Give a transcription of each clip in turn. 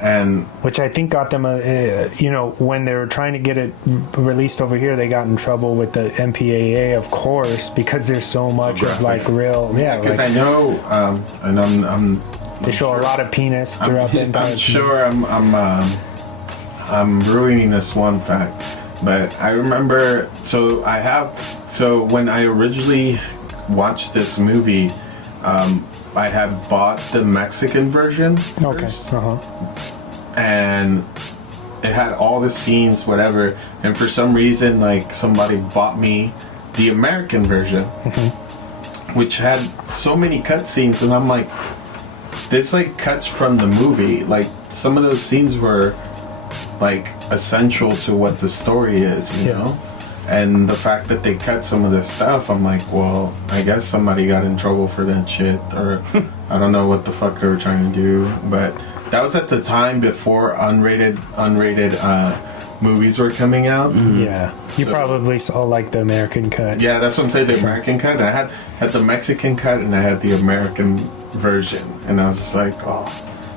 And which I think got them when they were trying to get it released over here, they got in trouble with the MPAA, of course, because there's so much of like real, because I know, and they show a lot of penis throughout the entire. I'm sure I'm ruining this one fact, but I remember. So when I originally watched this movie, I had bought the Mexican version first, and it had all the scenes, whatever. And for some reason, like somebody bought me the American version, which had so many cutscenes, and I'm like, this like cuts from the movie. Like some of those scenes were like essential to what the story is, you know. And the fact that they cut some of this stuff, I'm like, well, I guess somebody got in trouble for that shit, or I don't know what the fuck they were trying to do. But that was at the time before unrated movies were coming out. Yeah, you probably saw like the American cut. Yeah, that's what I'm saying. The American cut. I had the Mexican cut, and I had the American version, and I was just like, oh,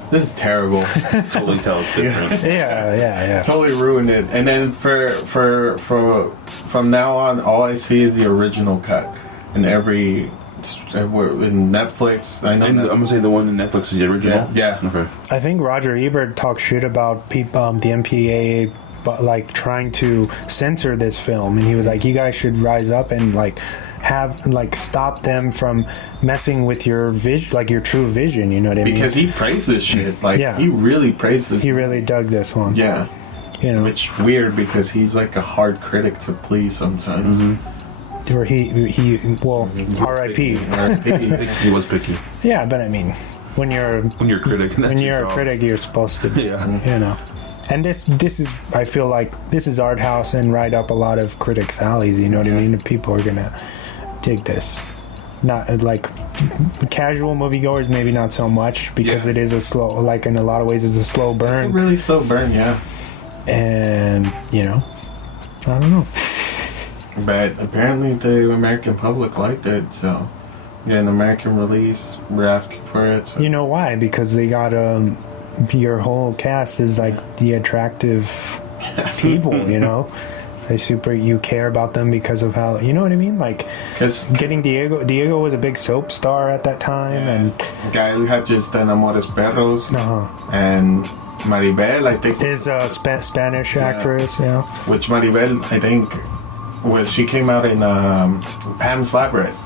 this is terrible. Totally tell it's different. Yeah. Totally ruined it. And then from now on, all I see is the original cut. And in Netflix, I know. I'm gonna say the one in Netflix is the original. Yeah. Okay. I think Roger Ebert talked shit about the MPAA, but like trying to censor this film, and he was like, "You guys should rise up and like." Stop them from messing with your vision, like your true vision, you know what I mean? Because he praised this shit. He really praised this. He really dug this one. Yeah. You know. Which weird because he's like a hard critic to please sometimes. Or R.I.P. He was picky. Yeah, but I mean, when you're a critic, you're supposed to be, you know. And this is, I feel like this is art house and right up a lot of critics' alleys, you know what I mean? People are gonna dig this. Not like casual moviegoers, maybe not so much, because it is a slow, like in a lot of ways, it's a slow burn. It's a really slow burn, yeah. And you know, I don't know. But apparently the American public liked it, so an American release. We're asking for it. So. You know why? Because they got your whole cast is like the attractive people, you know. You care about them because of how, you know what I mean? Like, because getting Diego was a big soap star at that time, and Gael had just done Amores Perros, and Maribel, I think, is a Spanish actress, which Maribel, I think, she came out in Pan's Labyrinth.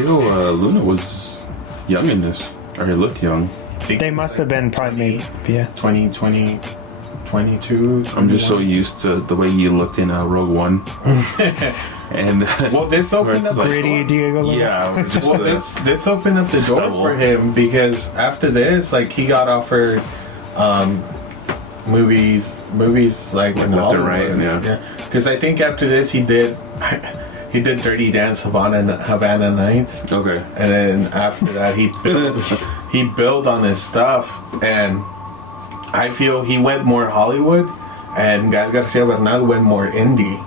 Luna was young in this, or he looked young. They must have been probably 20, 22. I'm just so used to the way he looked in Rogue One. And well, this opened up pretty Diego. Yeah. This opened up the door for him, because after this, like, he got offered movies like in left and right, Because I think after this he did Dirty Dance Havana Nights. Okay. And then after that he built on his stuff, and I feel he went more Hollywood, and Gael Garcia Bernal went more indie,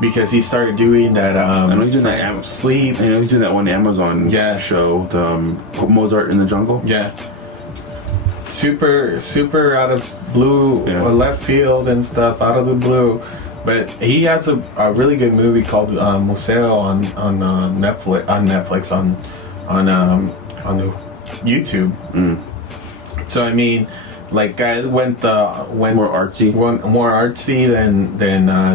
because he started doing that. I know he's doing that Sleep. I know he's doing that one Amazon show, the Mozart in the Jungle. Yeah. Super out of blue, left field and stuff, out of the blue. But he has a really good movie called Museo on Netflix on YouTube. So I mean, like, Gael went more artsy, than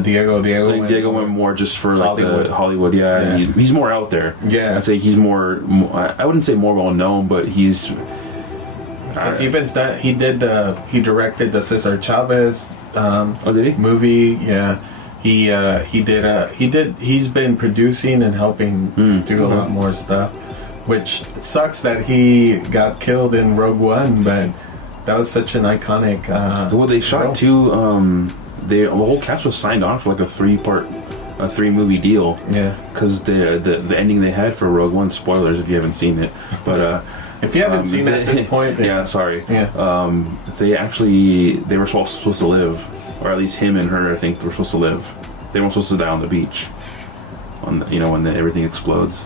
Diego. Diego went more just for Hollywood. Like Hollywood. Yeah. He's more out there. Yeah, I'd say he's more. I wouldn't say more well known, but he's. Because he directed the Cesar Chavez did he? movie. Yeah, he's been producing and helping do a lot more stuff, which sucks that he got killed in Rogue One, but that was such an iconic well, they shot two the whole cast was signed on for like a 3-movie deal. Yeah, because the ending they had for Rogue One, spoilers if you haven't seen it, but if you haven't seen it at this point, sorry. Yeah. They were supposed to live, or at least him and her, I think, were supposed to live. They weren't supposed to die on the beach, when everything explodes.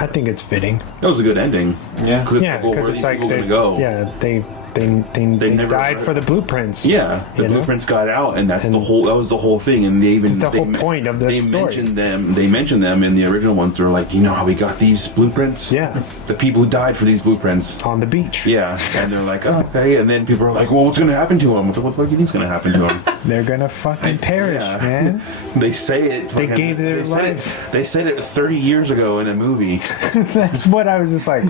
I think it's fitting. That was a good ending. Yeah. Because it's like they they never died for the blueprints. Yeah, the blueprints got out, and that was the whole thing. And they even the whole point of the story. They mentioned them in the original ones. They're like, you know how we got these blueprints? Yeah, the people who died for these blueprints on the beach. Yeah, and they're like, oh, okay. And then people are like, well, what's going to happen to them? What do you think's going to happen to them? They're gonna fucking perish, man. They say it. They gave their life. They said it 30 years ago in a movie. That's what I was just like.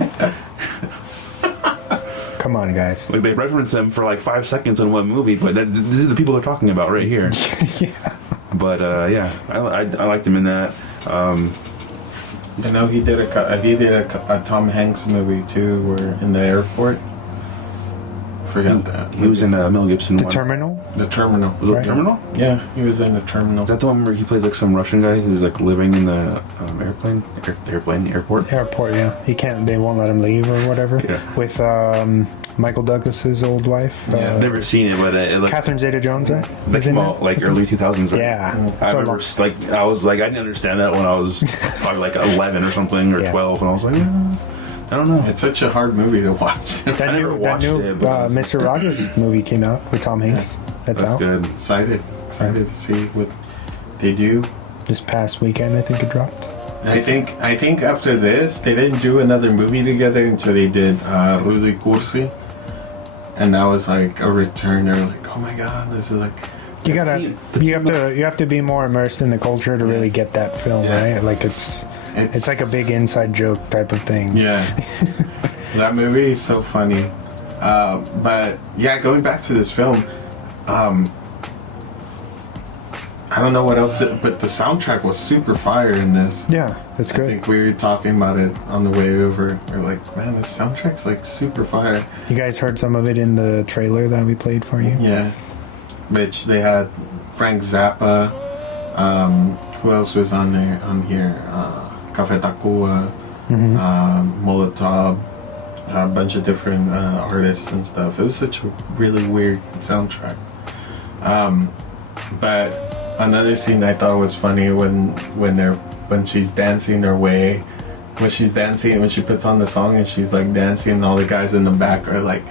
Come on, guys. Like, they reference them for like 5 seconds in one movie, but this is the people they're talking about right here. Yeah. But yeah, I liked him in that. I know he did a Tom Hanks movie too, where in the airport. Forgot that. He was in Mel Gibson. The Terminal. The Terminal. Was it Terminal? Yeah, he was in the Terminal. Is that the one where he plays like some Russian guy who's like living in the airport? Airport, yeah. He can't. They won't let him leave or whatever. Yeah. With Michael Douglas's old wife. Yeah, I've never seen it, but it Catherine Zeta-Jones. That came out like early 2000s. Right? Yeah. I remember I was like I didn't understand that when I was probably like 11 or something or 12, and I was like, I don't know. It's such a hard movie to watch. That new Mr. Rogers movie came out with Tom Hanks. That's out. Good. Excited to see what they do. This past weekend, I think it dropped. I think after this, they didn't do another movie together until they did Rudy Cursi, and that was like a return. They're like, oh my god, this is like. You have to be more immersed in the culture to really get that film, right? Like it's like a big inside joke type of thing. Yeah. That movie is so funny. But yeah, going back to this film, I don't know what else, but the soundtrack was super fire in this. Yeah, that's good. I think we were talking about it on the way over. We're like, man, the soundtrack's like super fire. You guys heard some of it in the trailer that we played for you? Yeah. Which they had Frank Zappa. Who else was on here? Café Tacuba, Molotov, a bunch of different artists and stuff. It was such a really weird soundtrack. But another scene I thought was funny when she's dancing her way, when she puts on the song and she's like dancing, and all the guys in the back are like,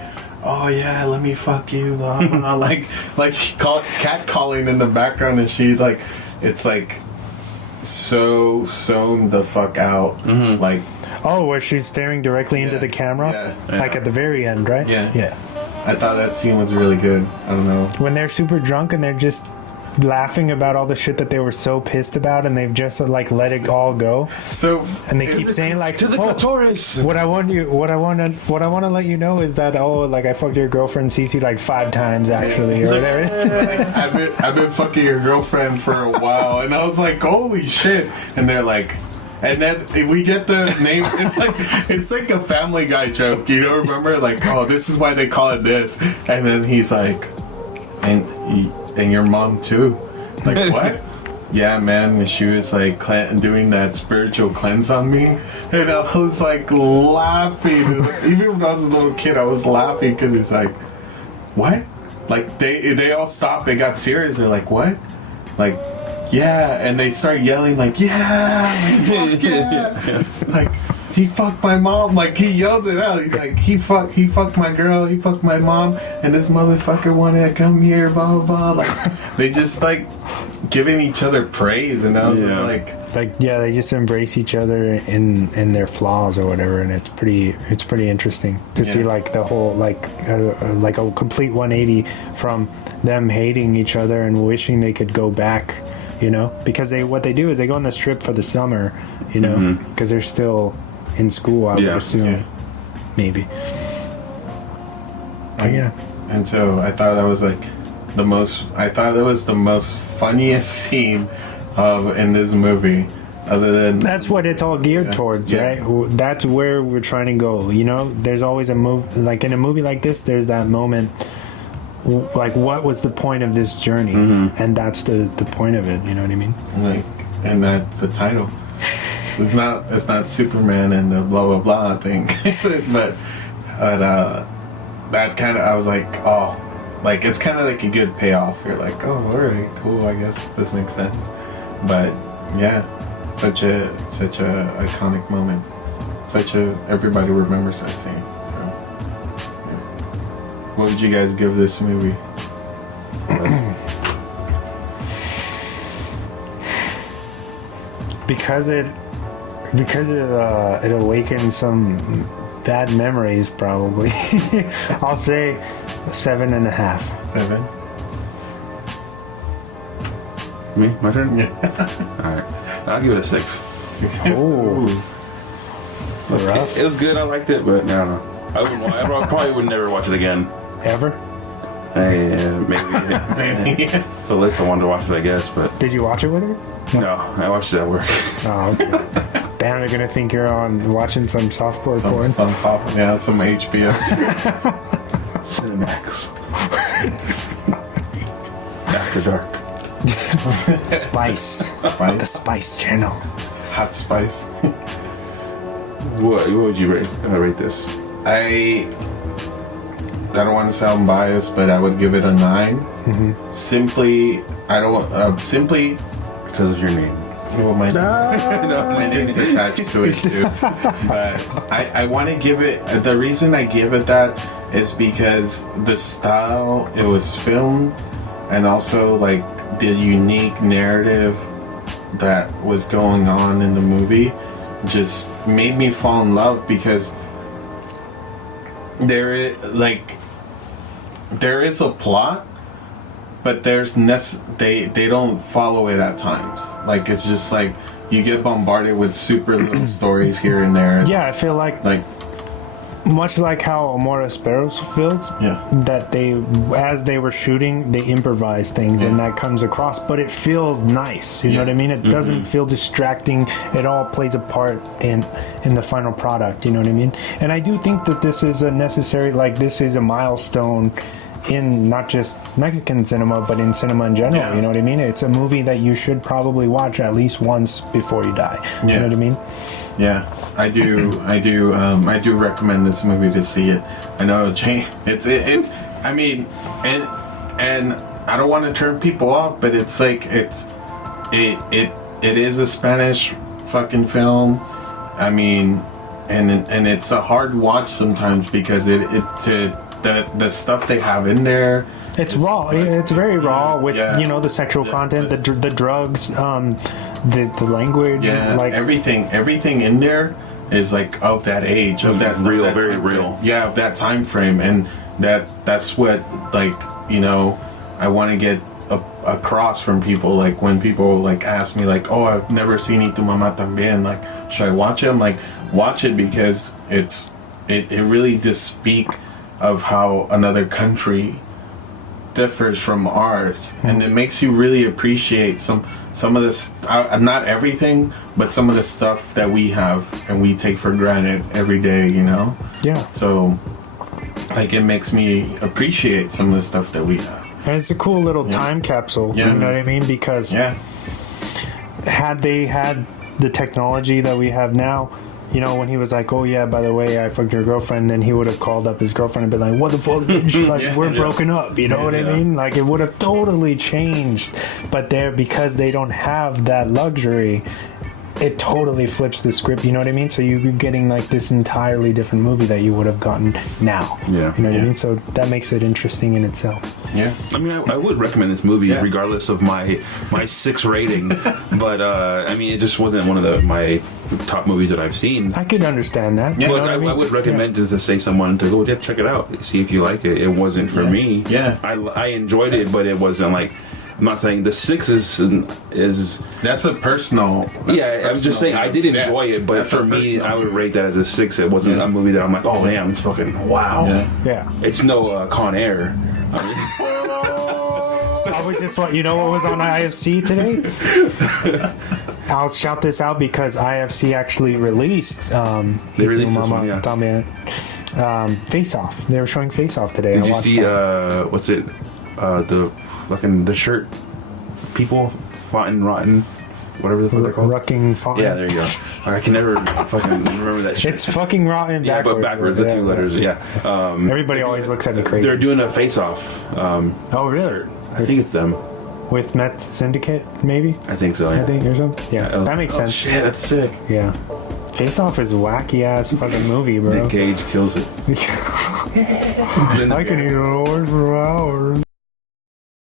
oh yeah, let me fuck you, blah, blah. like catcalling in the background, and she like, it's like so sewn the fuck out. Mm-hmm. Like, oh, where she's staring directly into the camera, like at the very end, right? Yeah. I thought that scene was really good. I don't know, when they're super drunk and they're just laughing about all the shit that they were so pissed about, and they've just like let it all go. So, and they keep saying like, to the clitoris. What I want to let you know is that like I fucked your girlfriend Cece like 5 times actually, or whatever. I've been fucking your girlfriend for a while, and I was like, holy shit! And they're like, and then we get the name. It's like a Family Guy joke. You don't remember? Like, oh, this is why they call it this. And then he's like, and your mom too. Like, what? Yeah, man. And she was like doing that spiritual cleanse on me, and I was like laughing. Even when I was a little kid, I was laughing because it's like, what? Like they all stopped. They got serious. They're like, what? Like, yeah, and they start yelling like, yeah, like, fuck yeah. Like, he fucked my mom. Like, he yells it out. He's like, he fucked my girl, he fucked my mom, and this motherfucker wanted to come here, blah blah blah. Like, they just like giving each other praise, and I was just like they just embrace each other in their flaws or whatever, and it's pretty interesting to see like the whole like a complete 180 from them hating each other and wishing they could go back, you know, because what they do is they go on this trip for the summer, you know, because they're still in school, I would assume, maybe. But and so I thought that was like the most funniest scene in this movie, other than that's what it's all geared towards, right? That's where we're trying to go, you know. There's always a move, like in a movie like this, there's that moment, like what was the point of this journey, and that's the point of it, you know what I mean? Like, and that's the title. It's not Superman and the blah blah blah thing, but that kind of, I was like, oh, like it's kind of like a good payoff. You're like, oh, all right, cool. I guess this makes sense. But yeah, such a iconic moment. Everybody remembers that scene. So what would you guys give this movie? Because it awakens some bad memories, probably. I'll say 7.5. 7. Me? My turn? Yeah. Alright. I'll give it a 6. Oh. Rough. It was good, I liked it, but I don't know. I probably would never watch it again. Ever? Maybe. Maybe. The list I wanted to watch it, I guess, but... Did you watch it with her? No, I watched it at work. Oh, okay. Damn, they're gonna think you're on watching some softcore porn. Some HBO. Cinemax. After Dark. Spice. The Spice Channel. Hot Spice. What would you rate this? I don't want to sound biased, but I would give it a 9. Mm-hmm. Simply Because of your name. well, my name's attached to it too. But I want to give it. The reason I give it that is because the style it was filmed, and also like the unique narrative that was going on in the movie, just made me fall in love because there is a plot, but they don't follow it at times. Like it's just like you get bombarded with super little stories here and there. Yeah, I feel like much like how Amor Esperos feels. Yeah. That as they were shooting, they improvised things, and that comes across. But it feels nice. You know what I mean? It doesn't feel distracting. It all plays a part in the final product. You know what I mean? And I do think that this is a necessary. This is a milestone in not just Mexican cinema, but in cinema in general. Yeah. You know what I mean? It's a movie that you should probably watch at least once before you die. You know what I mean? Yeah, I do recommend this movie to see it. I know it's I mean, and I don't want to turn people off, but it's like it is a Spanish fucking film. I mean, and it's a hard watch sometimes because the stuff they have in there. It's raw. It's very raw with the sexual content, the drugs, the language, everything in there is like of that age, of that real, of that very time real. Frame. Yeah, of that time frame, and that's what I want to get across from people. Like when people ask me oh, I've never seen Tu Mama Tambien, should I watch it? I'm like, watch it because it really does speak of how another country differs from ours, and it makes you really appreciate some of this, not everything, but some of the stuff that we have and we take for granted every day, so it makes me appreciate some of the stuff that we have. And it's a cool little time capsule, you know what I mean? Because had they had the technology that we have now, when he was like, oh yeah, by the way, I fucked your girlfriend, then he would have called up his girlfriend and been like, what the fuck, bitch? We're broken up, you know what I mean? It would have totally changed. But because they don't have that luxury, it totally flips the script, you know what I mean? So you're getting this entirely different movie that you would have gotten now. Yeah. You know what I mean? So that makes it interesting in itself. Yeah. I mean, I would recommend this movie regardless of my 6 rating, but I mean, it just wasn't one of my top movies that I've seen. I could understand that. Yeah. But I would recommend to say someone to go check it out, see if you like it. It wasn't for me. Yeah. I enjoyed it, but it wasn't I'm not saying the 6 is that's a personal. I'm just saying I did enjoy it, but for me, I would rate that as a 6. It wasn't a movie that I'm like, oh damn, it's fucking wow. Yeah. It's no Con Air. I was just what was on IFC today? I'll shout this out because IFC actually released they released Tu Mama this one, Tambien, Face Off. They were showing Face Off today. Did you see what's it? The shirt people fought and rotten, whatever the fuck they're called. Rucking font. Yeah, there you go. I can never fucking remember that shit. It's fucking rotten backwards. But backwards, the 2 letters. Yeah. Everybody always looks at me crazy. They're doing a face-off. Oh, really? Shirt. I think it's them. With Meth Syndicate, maybe? I think so. Yeah. I think or something. Yeah, that makes sense. Shit, that's sick. Yeah. Face Off is wacky ass fucking movie, bro. Nick Cage kills it. I can eat an orange for hours.